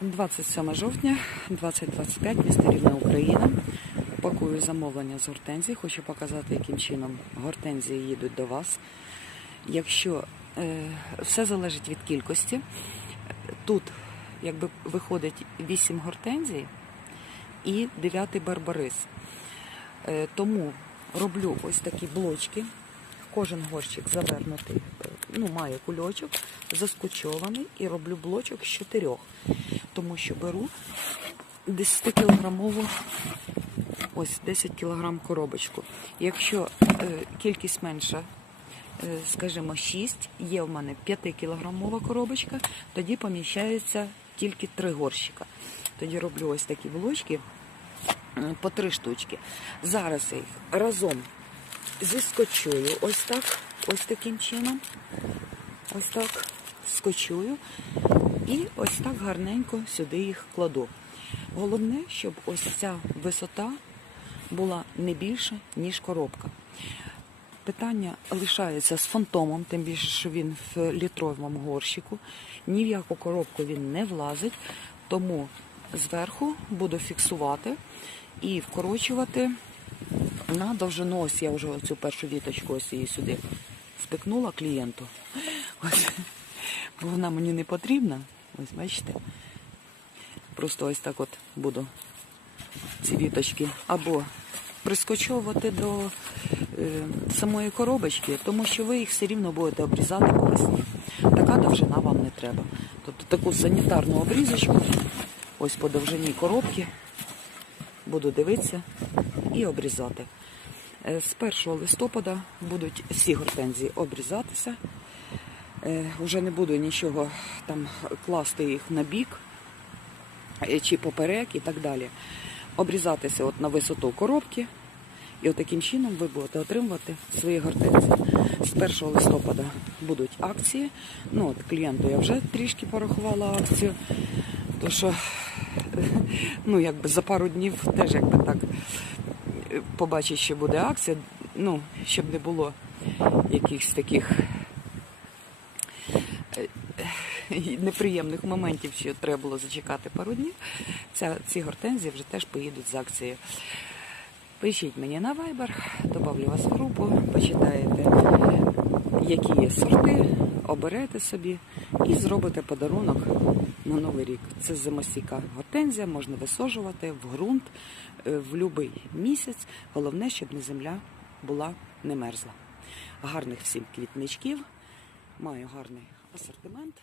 27 жовтня 2025, місто Рівне Україна. Пакую замовлення з гортензії. Хочу показати, яким чином гортензії їдуть до вас. Якщо е, все залежить від кількості, тут якби виходить 8 гортензій і 9 барбарис. Е, тому роблю ось такі блочки. Кожен горщик завернутий, е, ну, має кульочок, заскочований і роблю блочок з чотирьох. Тому що беру 10-кілограмову, ось 10 кілограм коробочку. Якщо е, кількість менша, е, скажімо, 6, є в мене 5-кілограмова коробочка, тоді поміщається тільки 3 горщика. Тоді роблю ось такі блочки по 3 штучки. Зараз їх разом зіскочую ось так, ось таким чином. Ось так скочую і ось так гарненько сюди їх кладу. Головне, щоб ось ця висота була не більше, ніж коробка. Питання лишається з фантомом, тим більше, що він в літровому горщику. Ні в яку коробку він не влазить, тому зверху буду фіксувати і вкорочувати на довжину. Ось я вже цю першу віточку ось її сюди спекнула клієнту. Ось, бо вона мені не потрібна. Ось бачите. Просто ось так от буду ці віточки або прискочовувати до е, самої коробочки, тому що ви їх все рівно будете обрізати по. Така довжина вам не треба. Тобто таку санітарну обрізочку, ось по довжині коробки, буду дивитися і обрізати. Е, З 1 листопада будуть всі гортензії обрізатися. Е, Уже не буду нічого там класти їх на бік е, чи поперек і так далі. Обрізатися от на висоту коробки. І от таким чином ви будете отримувати свої гортензії. З 1 листопада будуть акції. Ну, от клієнту я вже трішки порахувала акцію. То що ну, якби за пару днів теж якби так е, побачить, що буде акція. Ну, щоб не було якихось таких неприємних моментів, що треба було зачекати пару днів. Ця, ці гортензії вже теж поїдуть з акцією. Пишіть мені на Viber, добавлю вас в групу, почитаєте, які є сорти, оберете собі і зробите подарунок на Новий рік. Це зимостійка гортензія, можна висожувати в ґрунт е, в будь-який місяць. Головне, щоб не земля була не мерзла. Гарних всім квітничків, маю гарний асортимент.